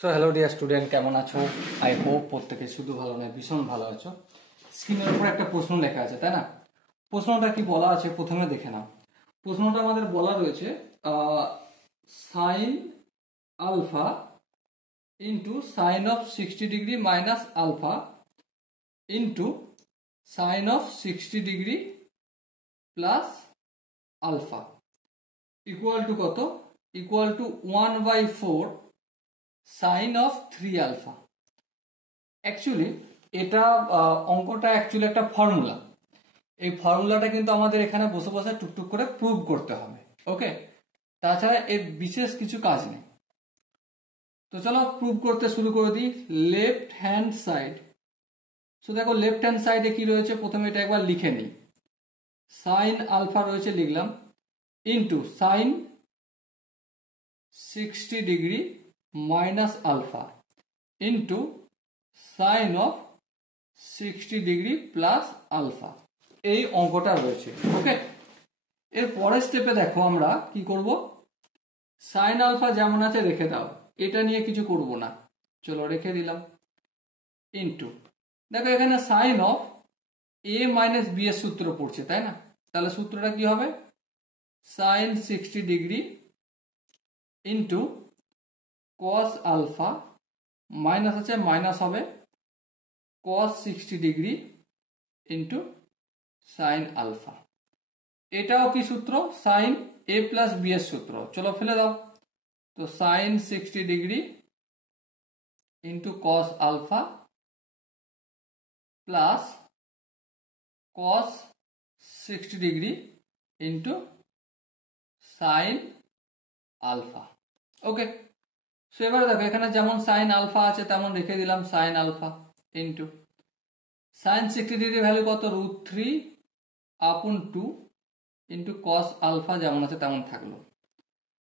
So hello dear student, কেমন আছো? I hope প্রত্যেকে শুধু ভালো নয়, ভীষণ ভালো আছো। স্ক্রিনের উপর একটা প্রশ্ন লেখা আছে, তাই না? প্রশ্নটা কি বলা আছে প্রথমে দেখে নাও। প্রশ্নটা আমাদের বলা রয়েছে sine alpha into sine of 60 degree minus alpha into sine of 60 degree plus alpha equal to কত? Equal to 1/4 sine of 3 alpha. Actually এটা অঙ্কটা অ্যাকচুয়ালি একটা ফর্মুলা। এই ফর্মুলাটা কিন্তু আমাদের এখানে বসে বসে টুকটুক করে প্রুভ করতে হবে, ওকে? তাছাড়া এর বিশেষ কিছু কাজ নেই। তো চলো প্রুভ করতে শুরু করে দিই। লেফট হ্যান্ড সাইড, সো দেখো লেফট হ্যান্ড সাইডে কি রয়েছে প্রথমে এটা একবার লিখে নিই। সাইন আলফা রয়েছে, লিখলাম, into sine 60 degree minus alpha into sine of 60 degree plus alpha. এই অঙ্কটা রয়েছে, ওকে? এর পরের স্টেপে দেখো আমরা কি করব। সাইন আলফা যেমন আছে রেখে দাও, এটা নিয়ে কিছু করব না, চলো রেখে দিলাম। ইন্টু দেখো এখানে sine of A minus B এর সূত্র পড়ছে, তাই না? তাহলে সূত্রটা কি হবে? Sine 60 degree into cos alpha minus আছে, মাইনাস হবে cos 60 degree into sine alpha. এটাও কি সূত্র? সাইন এ প্লাস বি এর সূত্র। চলো ফেলে দাও। তো sine 60 degree into cos alpha plus cos 60 degree into sine alpha, okay? So এবার দেখো এখানে যেমন সাইন আলফা আছে তেমন রেখে দিলাম sine alpha into sine 60 degree value কত? √3/2 ইন্টু কস আলফা যেমন আছে তেমন থাকলো,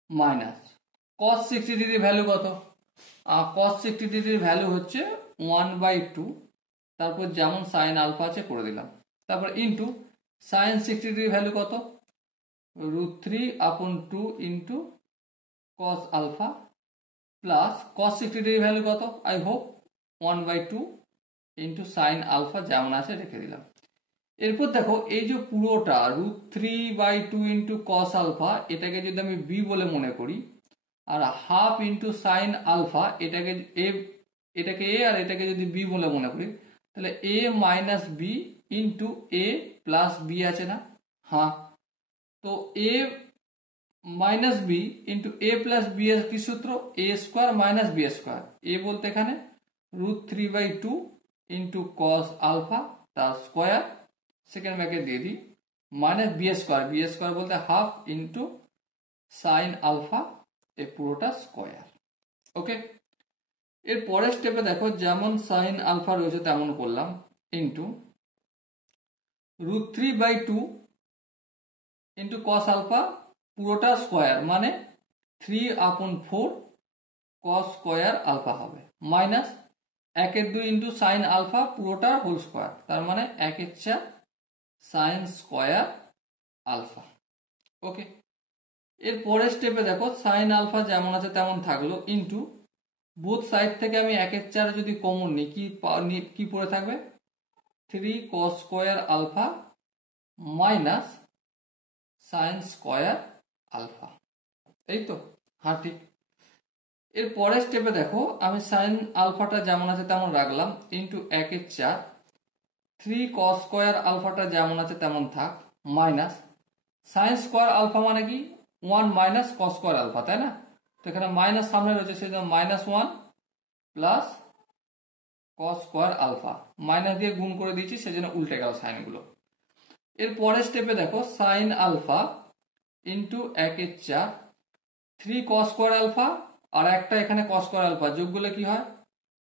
মাইনাস কস 60 ডিগ্রি ভ্যালু কত? কস 60 ডিগ্রির ভ্যালু হচ্ছে 1/2, তারপর যেমন সাইন আলফা আছে করে দিলাম, তারপর ইন্টু সাইন 60 ডিগ্রি ভ্যালু কত? √3/2 into cos alpha plus cos 60 degree value কত? I hope 1/2 into sine alpha যেমন আছে রেখে দিলাম। এরপর দেখো এই যে পুরোটা √3/2 ইন্টু কস আলফা, এটাকে যদি আমি বি বলে মনে করি, আর হাফ ইন্টু সাইন আলফা এটাকে এ আর এটাকে যদি বি বলে মনে করি, তাহলে এ মাইনাস বি ইন্টু এ প্লাস বি আছে না? হ্যাঁ, তো এ মাইনাস বি ইন্টু এ প্লাস বি এর কি সূত্র? এ স্কোয়ার মাইনাস বি স্কোয়ার। এ বলতে এখানে √3/2 ইন্টু কস আলফা তার স্কোয়ার, সেকেন্ড ব্র্যাকেট দিয়ে দিই, মাইনাস বি স্কোয়ার বলতে হাফ ইন্টু সাইন আলফা, এই পুরোটা স্কোয়ার, ওকে? এর পরের স্টেপে দেখো যেমন সাইন আলফা রয়েছে তেমন করলাম, ইন্টু √3/2 ইন্টু কস আলফা পুরোটা স্কোয়ার, মানে 3/4 কস স্কোয়ার আলফা হবে, মাইনাস 1/2 ইন্টু সাইন আলফা পুরোটা হোল স্কোয়ার, তার মানে 1/4 সাইন স্কোয়ার আলফা, ওকে? এর পরের স্টেপে দেখো সাইন আলফা যেমন আছে তেমন থাকলো, ইন্টু বোথ সাইড থেকে আমি 1/4 যদি কমন নিই কি পড়ে থাকবে? 3 cos square alpha minus sine square alpha, এই তো? হ্যাঁ, ঠিক। এর পরের স্টেপে দেখো আমি সাইন আলফাটা যেমন আছে তেমন রাখলাম, ইন্টু 1/4 3 কস স্কোয়ার আলফাটা যেমন আছে তেমন থাক, মাইনাস সাইন স্কোয়ার আলফা মানে কি? 1 মাইনাস কস স্কোয়ার আলফা, তাই না? তো এখানে মাইনাস সামনে রয়েছে, সেই জন্য -1 plus cos square alpha, minus দিয়ে গুণ করে দিয়েছি, সেজন্য উল্টে গেল সাইনগুলো। এর পরের স্টেপে দেখো sine alpha into 1/4 3 cos square alpha আর একটা এখানে কস স্কোয়ার আলফা, যোগ করলে কি হয়?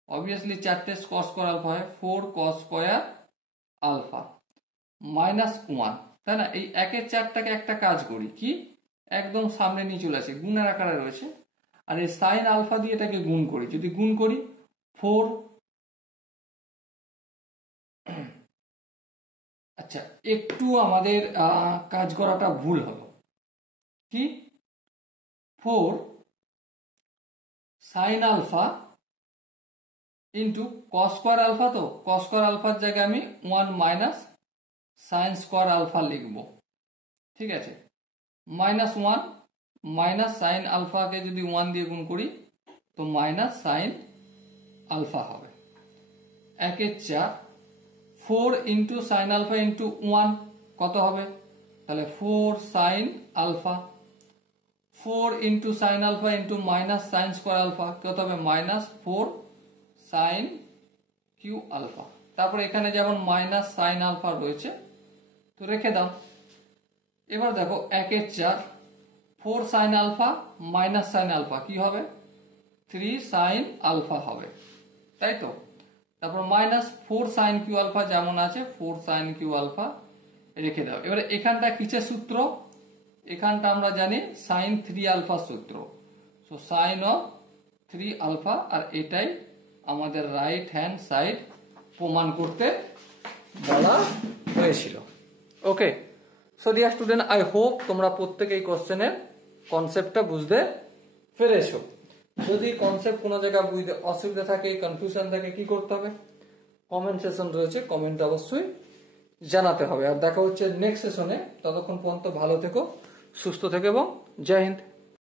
অবভিয়াসলি 4টে কস স্কোয়ার আলফা হয়, 4 কস স্কোয়ার আলফা -1, তাই না? এই 1/4টাকে একটা কাজ করি, কি একদম সামনে নিয়ে চলে আসে, গুণের আকারে রয়েছে, আর এই সাইন আলফা দিয়ে এটাকে গুণ করি, যদি গুণ করি 4, আচ্ছা একটু আমাদের কাজ করাটা ভুল হলো, কি 4 sine alpha into cos square alpha, তো কস স্কোয়ার আলফার জায়গায় আমি 1 মাইনাস সাইন স্কোয়ার আলফা লিখব। ঠিক আছে, -1 মাইনাস সাইন আলফাকে যদি 1 দিয়ে গুণ করি তো মাইনাস সাইন আলফা হবে। 1/4 4 ইন্টু সাইন আলফা ইন্টু 1 কত হবে, তাহলে 4 sine alpha. 4 into sine alpha into minus sine square alpha কত হবে, -4 সাইন কিউ আলফা। তারপর এখানে যেমন মাইনাস সাইন আলফা রয়েছে তো রেখে দাও। এবার দেখো 1/4 4 sine alpha minus sine alpha কি হবে, 3 সাইন আলফা হবে, তাই তো। তারপর -4 সাইন কিউ আলফা যেমন আছে 4 সাইন কিউ আলফা রেখে দাও। এবারে এখানটা কিসের সূত্র, এখানটা আমরা জানি সাইন 3 আলফা সূত্র, সো সাইন অফ 3 আলফা, আর এটাই আমাদের রাইট হ্যান্ড সাইড প্রমাণ করতে বলা হয়েছিল। Okay, so dear student, I hope তোমরা প্রত্যেকে এই কোশ্চেনের কনসেপ্টটা বুঝতে পেরেছো। যদি কনসেপ্ট কোনো জায়গায় বুঝতে অসুবিধা থাকে, কনফিউশন থাকে, কি করতে হবে, কমেন্ট সেশন রয়েছে, কমেন্ট অবশ্যই জানাতে হবে। আর দেখা হচ্ছে নেক্সট সেশনে, ততক্ষণ পর্যন্ত ভালো থেকো, সুস্থ থেকো এবং জয় হিন্দ।